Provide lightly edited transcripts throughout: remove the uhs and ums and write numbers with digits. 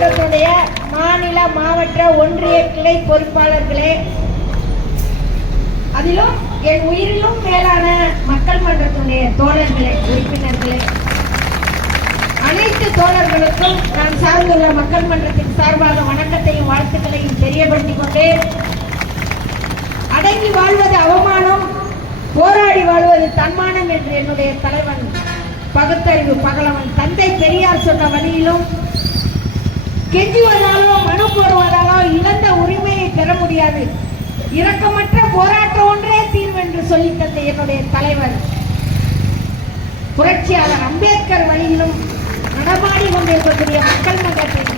மன்றத்துடைய மாநில மாவட்ட ஒன்றிய கிளை பொறுப்பாளர்களே, அதிலும் என் உயிரிலும் மேலான மக்கள் மன்றத்துடைய தோழர்களே, உறுப்பினர்களே, அனைத்து தோழர்களுக்கும் நான் சார்ந்துள்ள மக்கள் மன்றத்தின் சார்பாக வணக்கத்தையும் வாழ்த்துக்களையும் தெரியப்படுத்திக் கொண்டு, அடங்கி வாழ்வது அவமானம், போராடி வாழ்வது தன்மானம் என்று என்னுடைய தலைவன் பகுத்தறிவு பகலவன் தந்தை பெரியார் சொன்ன வழியிலும் கெஞ்சுவதாலோ மனு போடுவதாலோ இழந்த உரிமையை பெற முடியாது, இரக்கமற்ற போராட்டம் ஒன்றே தீர்வு என்று சொல்லி தந்த என்னுடைய தலைவர் புரட்சியாளர் அம்பேத்கர் வழியிலும் நடமாடி கொண்டிருக்கக்கூடிய மக்கள் மன்றத்தில்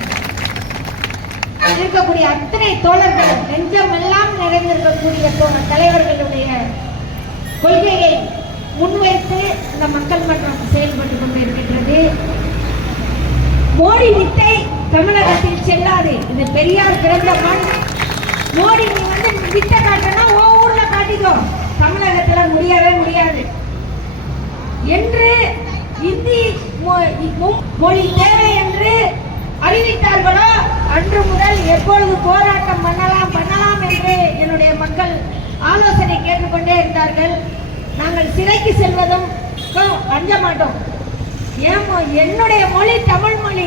இருக்கக்கூடிய அத்தனை தோழர்கள் நெஞ்சமெல்லாம் நிறைந்திருக்கக்கூடிய தலைவர்களுடைய கொள்கையை முன்வைத்து இந்த மக்கள் மன்றம் செயல்பட்டு கொண்டிருக்கின்றது. மோடி வித்தை தமிழகத்தில் செல்லாது. இது பெரியார் பிறந்த மண். மோடி நீ வந்து வித்தை காட்டனா ஓ ஊர்ல காட்டிக்கோ, தமிழகத்துல முடியவே முடியாது என்று இந்தி மொழி தேவை என்று அறிவித்தார்களோ அன்று முதல் எப்பொழுது போராட்டம் பண்ணலாம் என்று என்னுடைய மக்கள் ஆலோசனை கேட்டுக்கொண்டே இருந்தார்கள். நாங்கள் சிறைக்கு செல்வதும் அஞ்ச மாட்டோம். என்னுடைய மொழி தமிழ் மொழி,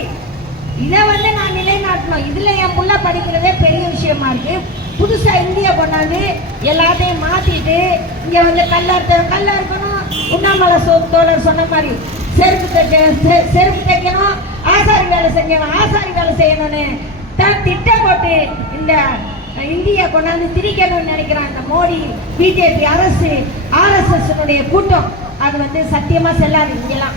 இதை வந்து நான் நிலைநாட்டணும். இதுல என் புள்ள படிக்கிறதே பெரிய விஷயமா இருக்கு. புதுசா இந்தியா கொண்டாந்து எல்லாத்தையும் மாத்திட்டு இங்க வந்து கல்ல இருக்கணும், உண்ணாமலை தோழர் சொன்ன மாதிரி செருப்பு தைக்கணும், ஆசாரி வேலை செஞ்சவன் ஆசாரி வேலை செய்யணும்னு தான் திட்டம் போட்டு இந்த இந்தியா கொண்டாந்து திரிக்கணும்னு நினைக்கிறாங்க மோடி பிஜேபி அரசு. RSS கூட்டம் அது வந்து சத்தியமா செல்லாது. இங்கெல்லாம்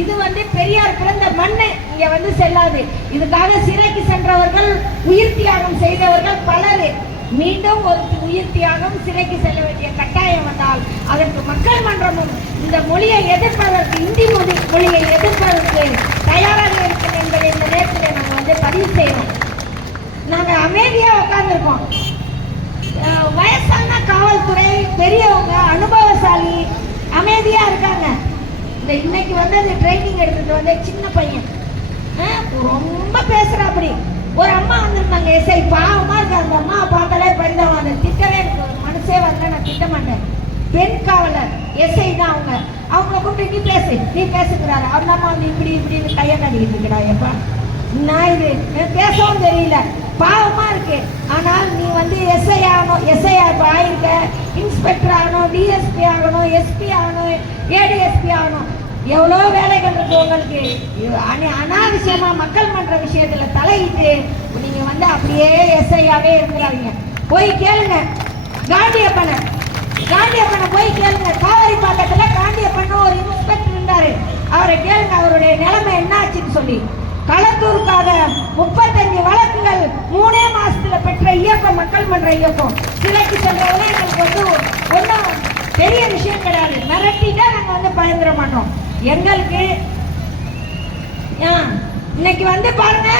இது வந்து பெரியார் பிறந்த மண்ணு, இங்க வந்து செல்லாது. இதுக்காக சிறைக்கு சென்றவர்கள், உயிர் தியாகம் செய்தவர்கள் பலர். மீண்டும் ஒரு உயிர் தியாகம், சிறைக்கு செல்ல வேண்டிய கட்டாயம் வந்தால் அதற்கு மக்கள் மன்றமும் இந்த மொழியை எதிர்ப்பதற்கு, இந்தி மொழியை எதிர்ப்பதற்கு தயாராக இருக்கிறது என்பதை இந்த நேரத்தில் நாங்கள் வந்து பதிவு செய்யறோம். நாங்க அமைதியா உட்கார்ந்துருக்கோம். வயசான காவல்துறை பெரியவங்க அனுபவசாலி அமைதியா இருக்காங்க. இந்த இன்னைக்கு வந்து அந்த ட்ரைனிங் எடுத்துட்டு வந்து சின்ன பையன் ரொம்ப பேசுற. அப்படி ஒரு அம்மா வந்திருந்தாங்க, எஸ்ஐ பாவமா இருக்கு. அந்த அம்மா பார்த்தாலே பயந்தவன். அதை திட்டவே எனக்கு மனசே வரல, நான் திட்ட மாட்டேன். பெண் காவலர் எஸ்ஐ தான் அவங்கள கூப்பிட்டு நீ பேசுகிறாரு. அந்த அம்மா வந்து இப்படின்னு கையை காட்டிக்கிட்டு இருக்கிறா. எப்பா நான் இது பேசவும் தெரியல, பாவமா இருக்கு. ஆனால் நீ வந்து எஸ்ஐ ஆகணும், எஸ்ஐ ஆயிருக்க, இன்ஸ்பெக்டர் ஆகணும், டிஎஸ்பி ஆகணும், எஸ்பி ஆகணும், ஏடிஎஸ்பி ஆகணும். எவ்வளோ வேலைகள் இருக்கு உங்களுக்கு. அனாவசியமா மக்கள் மன்ற விஷயத்துல தலையிட்டு நீங்க வந்து அப்படியே எஸ்ஐயாவே இருக்கிறாங்க. போய் கேளுங்க காந்தியப்பனை போய் கேளுங்க. காவிரி பக்கத்துல காந்தியப்பன் ஒரு இன்ஸ்பெக்டர் இருந்தாரு. அவரை கேளுங்க அவருடைய நிலைமை என்ன ஆச்சுன்னு சொல்லி. களத்தூருக்காக 35 வழக்குகள் 3 மாசத்துல பெற்ற இயக்கம் மக்கள் மன்ற இயக்கம். சிலைக்கு சென்றவங்க எங்களுக்கு வந்து ஒன்றும் பெரிய விஷயம் கிடையாது. மிரட்டிட்டா நாங்க வந்து பயந்துட மாட்டோம். எங்களுக்கு இன்னைக்கு வந்து பாருங்க,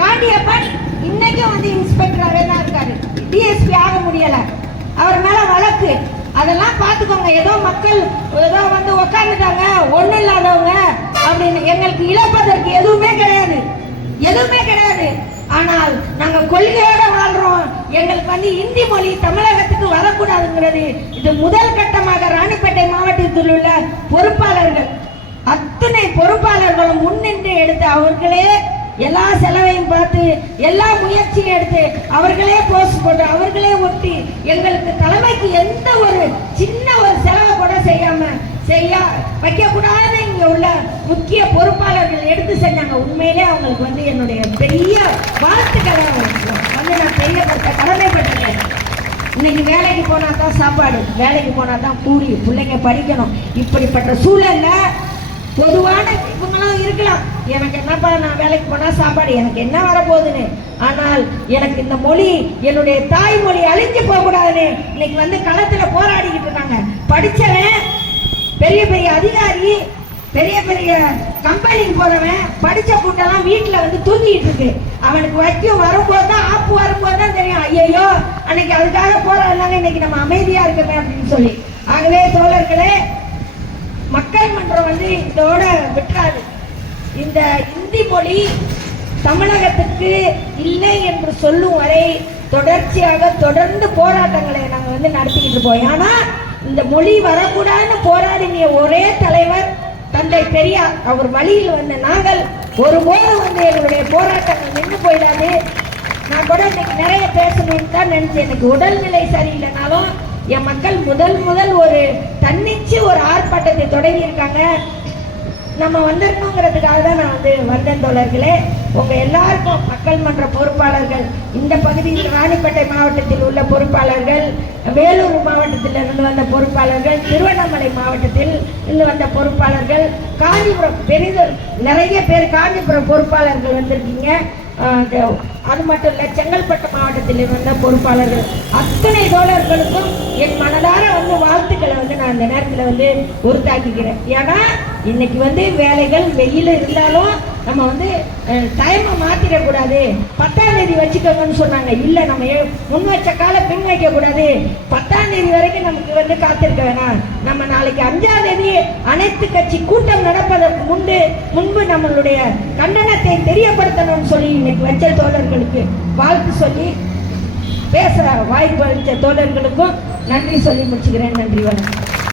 காண்டியப்பன் இன்னைக்கும் வந்து இன்ஸ்பெக்டராகவே தான் இருக்காரு. டிஎஸ்பி ஆக முடியல, அவர் மேல வழக்கு. அதெல்லாம் பார்த்துக்கோங்க. ஏதோ மக்கள் ஏதோ வந்து உக்காந்துட்டாங்க, ஒன்றும் இல்லாதவங்க அப்படின்னு. எங்களுக்கு இழப்பதற்கு எதுவுமே கிடையாது. ஆனால் நாங்க கொள்கையோட வாழ்றோம். எங்களுக்கு வந்து இந்தி மொழி தமிழகத்துக்கு வரக்கூடாதுங்கிறது இது முதல் கட்டமாக ராணிப்பேட்டை மாவட்டத்தில் உள்ள பொறுப்பாளர்கள் அத்தனை பொறுப்பாளர்களும் முன்னின்று எடுத்து அவர்களே எல்லா செலவையும் பார்த்து எல்லா முயற்சியும் எடுத்து அவர்களே போஸ்ட் போட்டு அவர்களே ஒட்டி எங்களுக்கு தலைமைக்கு எந்த ஒரு சின்ன ஒரு செலவை கூட செய்ய வைக்க கூடாது. இங்க உள்ள முக்கிய பொறுப்பாளர்கள் எடுத்து செஞ்சாங்க. உண்மையிலே அவங்களுக்கு வந்து என்னுடைய பெரிய வாழ்த்துக்களை வந்து நான் பெரிய கடமைப்பட்டிருக்கேன். இன்னைக்கு வேலைக்கு போனா தான் சாப்பாடு, வேலைக்கு போனா தான் கூலி, பிள்ளைங்க படிக்கணும். இப்படிப்பட்ட சூழல்ல பொதுவான இவங்களும் இருக்கலாம். எனக்கு என்னப்பா, நான் வேலைக்கு போனா சாப்பாடு, எனக்கு என்ன வரப்போகுதுன்னு. ஆனால் எனக்கு இந்த மொழி, என்னுடைய தாய்மொழி அழிஞ்சு போக கூடாதுன்னு இன்னைக்கு வந்து களத்துல போராடிக்கிட்டு இருக்காங்க. படிச்சவன், பெரிய பெரிய அதிகாரி, பெரிய பெரிய கம்பெனிக்கு போறவன், படிச்ச கூட்டெல்லாம் வீட்டுல வந்து தூங்கிட்டு இருக்கு. அவனுக்கு வைக்கும் வரும்போது தான், ஆப்பு வரும்போது தான் தெரியும், ஐயோ அன்னைக்கு அதுக்காக போராடினாங்க, இன்னைக்கு நம்ம அமைதியா இருக்கமே அப்படின்னு சொல்லி. ஆகவே தோழர்களே, மக்கள் மன்றம் வந்து இதோட விட்டுறாது. இந்த இந்தி மொழி தமிழகத்துக்கு இல்லை என்று சொல்லும் வரை தொடர்ச்சியாக தொடர்ந்து போராட்டங்களை நாங்கள் வந்து நடத்திக்கிட்டு இருப்போம். ஆனா இந்த மொழி வரக்கூடாதுன்னு போராடினிய ஒரே தலைவர் தந்தை பெரியார். அவர் வழியில் வந்த நாங்கள் ஒருபோது வந்து எங்களுடைய போராட்டங்கள் நின்று போயிடாது. நான் கூட இன்னைக்கு நிறைய பேசணும்னு தான் நினைச்சேன். எனக்கு உடல்நிலை சரியில்லைனாலும் என் மக்கள் முதல் ஒரு தன்னிச்சு ஒரு ஆர்ப்பாட்டத்தை தொடங்கி இருக்காங்க. நம்ம வந்துடணுங்கிறதுக்காக தான் நான் வந்து வந்தேன் தோழர்களே. உங்க எல்லாருக்கும் மக்கள் மன்ற பொறுப்பாளர்கள், இந்த பகுதியில் ராணிப்பேட்டை மாவட்டத்தில் உள்ள பொறுப்பாளர்கள், வேலூர் மாவட்டத்தில் இருந்து வந்த பொறுப்பாளர்கள், திருவண்ணாமலை மாவட்டத்தில் இருந்து வந்த பொறுப்பாளர்கள், காஞ்சிபுரம் நிறைய பேர் காஞ்சிபுரம் பொறுப்பாளர்கள் வந்திருக்கீங்க. அது மட்டும் இல்லை, செங்கல்பட்டு மாவட்டத்தில் இருந்த பொறுப்பாளர்கள் அத்தனை தோழர்களுக்கும் என் மனதார வந்து வாழ்த்துக்களை வந்து நான் இந்த நேரத்தில் வந்து உறுத்தாக்கிக்கிறேன். ஏன்னா இன்னைக்கு வந்து வேலைகள் வெயில் இருந்தாலும் நம்ம வந்து டைமை மாற்றிடக்கூடாது. 10ஆம் தேதி வச்சுக்கோங்கன்னு சொன்னாங்க. இல்லை, நம்ம முன் வச்ச கால பின் வைக்கக்கூடாது. 10ஆம் தேதி வரைக்கும் நமக்கு வந்து காத்திருக்க வேணாம். நம்ம நாளைக்கு 5ஆம் தேதி அனைத்து கட்சி கூட்டம் நடப்பதற்கு முன்பு நம்மளுடைய கண்டனத்தை தெரியப்படுத்தணும்னு சொல்லி இன்னைக்கு வச்ச தோழர்களுக்கு வாழ்த்து சொல்லி பேசுகிற வாய்ப்பு அளித்த தோழர்களுக்கும் நன்றி சொல்லி முடிச்சுக்கிறேன். நன்றி, வணக்கம்.